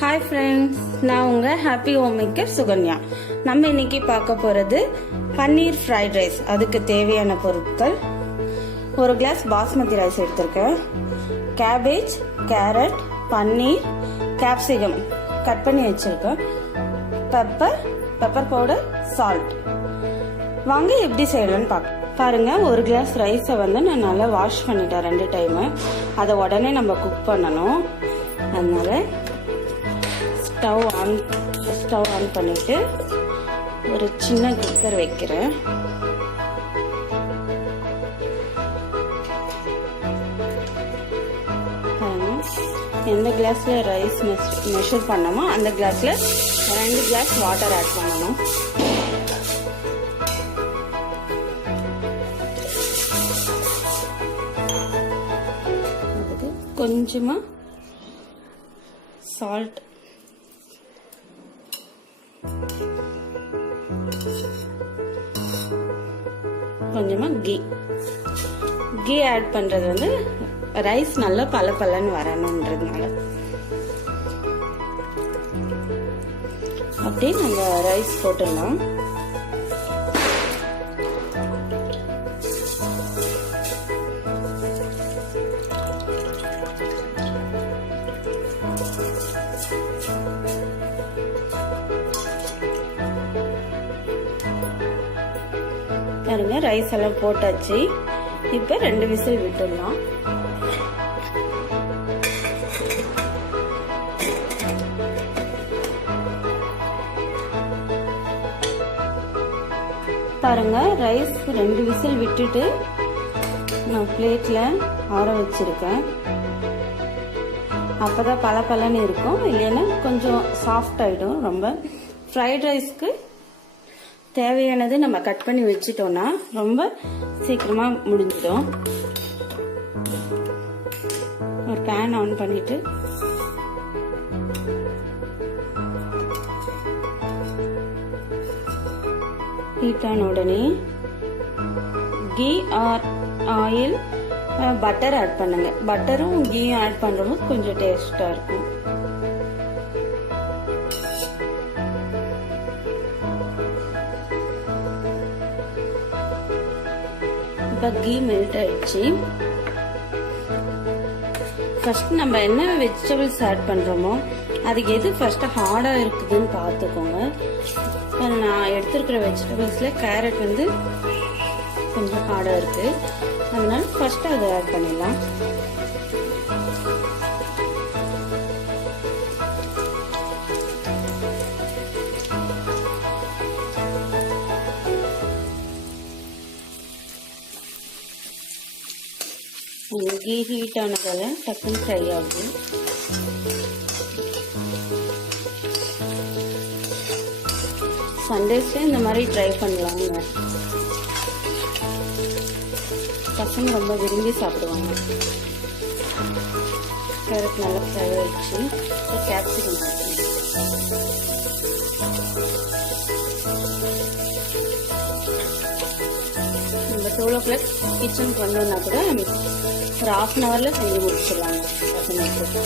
Hi friends, நான் உங்க happy home maker Sukanya. நம்ம இன்னைக்கு பார்க்க போறது பன்னீர் ஃப்ரைட் ரைஸ். அதுக்கு தேவையான பொருட்கள்: ஒரு கிளாஸ் பாஸ்மதி ரைஸ் எடுத்திருக்கேன், கேபேஜ், கேரட், பன்னீர், கேப்சிகம் கட் பண்ணி வச்சிருக்கேன், பெப்பர் பவுடர், சால்ட். வாங்க எப்படி செய்யலாம்னு பாருங்க. ஒரு கிளாஸ் ரைஸை வந்து நான் நல்லா வாஷ் பண்ணிட்டேன் 2 டைம். அதை உடனே நம்ம குக் பண்ணணும். அதனால ஸ்டவ் ஆன் பண்ணிட்டு ஒரு சின்ன குக்கர் வைக்கிறேன். எந்த கிளாஸ்ல ரைஸ் மெஷர் பண்ணமோ அந்த கிளாஸ்ல 2 கிளாஸ் வாட்டர் ஆட் பண்ணணும். கொஞ்சமா சால்ட், கொஞ்சமா கீ ஆட் பண்றது வந்து ரைஸ் நல்லா பலன்னு வரணும்ன்றதுனால. அப்படியே நம்ம ரைஸ் போட்டுடலாம். பாருங்க, ரைஸ் எல்லாம் போட்டாச்சு. இப்ப 2 விசில் விட்டுடலாம். பாருங்க, ரைஸ் 2 விசில் விட்டுட்டு நான் பிளேட்ல ஆற வச்சிருக்கேன். அப்பதான் பலன்னு இருக்கும், இல்லைன்னா கொஞ்சம் சாஃப்ட் ஆயிடும். ரொம்ப ஃப்ரைட் ரைஸ்க்கு தேவையானது நம்ம கட் பண்ணி வச்சிட்டோம்னா ரொம்ப சீக்கிரமா முடிஞ்சிடும். ஒரு பேன் ஆன் பண்ணிட்டு ஹீட் ஆன உடனே ghee or oil, butter add பண்ணுங்க. பட்டரும் கீயும் ஆட் பண்றோம், கொஞ்சம் டேஸ்டா இருக்கும். கீ மெல்ட் ஆயிடுச்சு. ஃபர்ஸ்ட் நம்ம என்ன வெஜிடபிள்ஸ் ஆட் பண்றோமோ அதுக்கு எது ஃபர்ஸ்ட் ஹார்டா இருக்குதுன்னு பார்த்துக்கோங்க. நான் எடுத்திருக்கிற வெஜிடபிள்ஸ்ல கேரட் வந்து கொஞ்சம் ஹார்டா இருக்கு, அதனால ஃபர்ஸ்ட் அதை ஆட் பண்ணிடலாம். கீ ஹீட் ஆனதால டக்குன்னு ஃப்ரை ஆகுது. சண்டேஸ்ல இந்த மாதிரி ட்ரை பண்ணலாங்க. பசங்க ரொம்ப விரும்பி சாப்பிடுவாங்க. கேரட் நல்லா ஃப்ரை ஆயிடுச்சு. கேப்சிகம் நம்ம 12 o'clock கிச்சனுக்கு வந்தோம்னா கூட ஒரு 1/2 an hourல செஞ்சு முடிச்சிடலாங்க பசங்களுக்கு.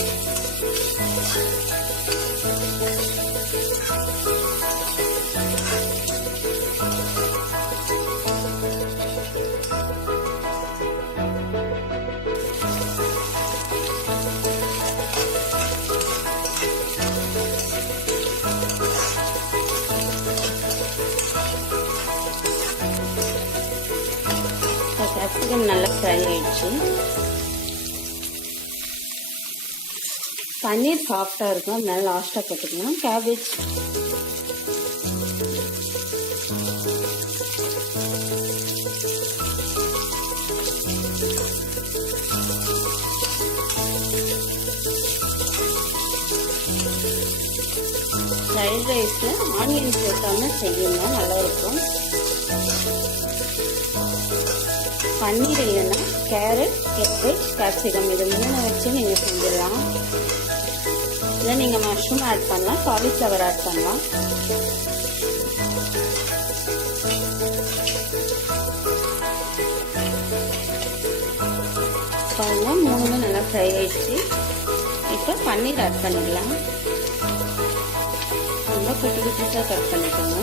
கேப்சிகம் நல்லா ஃப்ரை ஆயிடுச்சு. பன்னீர் சாஃப்டா இருக்கும், அதனால லாஸ்டா போட்டுக்கலாம். கேபேஜ், ஃப்ரைட் ரைஸ்ல ஆனியன் போட்டாம செய்யுங்க, நல்லா இருக்கும். பன்னீர் இல்லைன்னா கேரட், கேபேஜ், கேப்சிகம் இது 3 வச்சு நீங்க செஞ்சிடலாம். இல்லை நீங்க மஷ்ரூம் ஆட் பண்ணலாம், காலிஃப்ளவர் ஆட் பண்ணலாம். பாருங்க, 3 நல்லா ஃப்ரை ஆயிடுச்சு. இப்போ பன்னீர் ஆட் பண்ணிடலாம். ரொம்ப குட்டி குட்டிஸாக கட் பண்ணிக்கோங்க.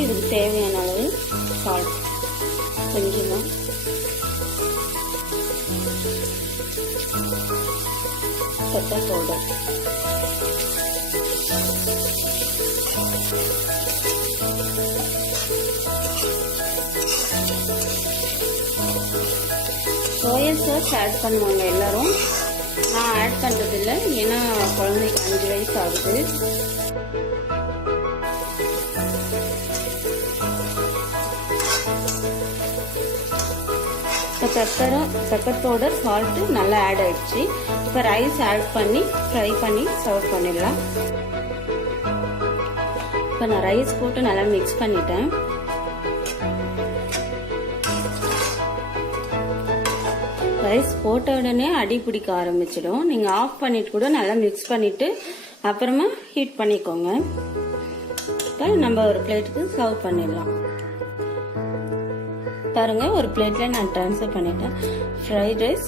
இதுக்கு தேவையான அளவு சால்ட் கொஞ்சமாக, pepper powder, soya sauce add பண்ணுவாங்க எல்லாரும். நான் ஆட் பண்ணுறது இல்லை, ஏன்னா குழந்தைக்கு 5 வயசு ஆகுது. இப்போ பெப்பர் பவுடர், சால்ட்டு நல்லா ஆட் ஆயிடுச்சு. இப்போ ரைஸ் ஆட் பண்ணி ஃப்ரை பண்ணி சர்வ் பண்ணிடலாம். இப்போ நான் ரைஸ் போட்டு நல்லா மிக்ஸ் பண்ணிட்டேன். ரைஸ் போட்ட உடனே அடி பிடிக்க ஆரம்பிச்சிடும். நீங்கள் ஆஃப் பண்ணிட்டு கூட நல்லா மிக்ஸ் பண்ணிட்டு அப்புறமா ஹீட் பண்ணிக்கோங்க. இப்போ நம்ம ஒரு பிளேட்டுக்கு சர்வ் பண்ணிடலாம். பாருங்க, ஒரு பிளேட்ல நான் ட்ரான்ஸ்ஃபர் பண்ணிட்டேன். ஃப்ரைட் ரைஸ்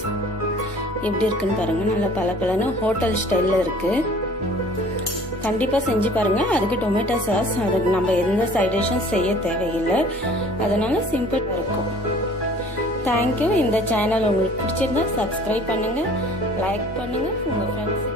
எப்படி இருக்குன்னு பாருங்க. நல்லா பலப்பலன்னு ஹோட்டல் ஸ்டைல்ல இருக்கு. கண்டிப்பா செஞ்சு பாருங்க. அதுக்கு டொமேட்டோ சாஸ், அதுக்கு நம்ம எந்த சைட் டிஷ்ஷும் செய்ய தேவையில்லை. அதனால சிம்பிளா இருக்கும். தேங்க்யூ. இந்த சேனல் உங்களுக்கு பிடிச்சிருந்தா சப்ஸ்கிரைப் பண்ணுங்க, லைக் பண்ணுங்க, உங்க ஃப்ரெண்ட்ஸ்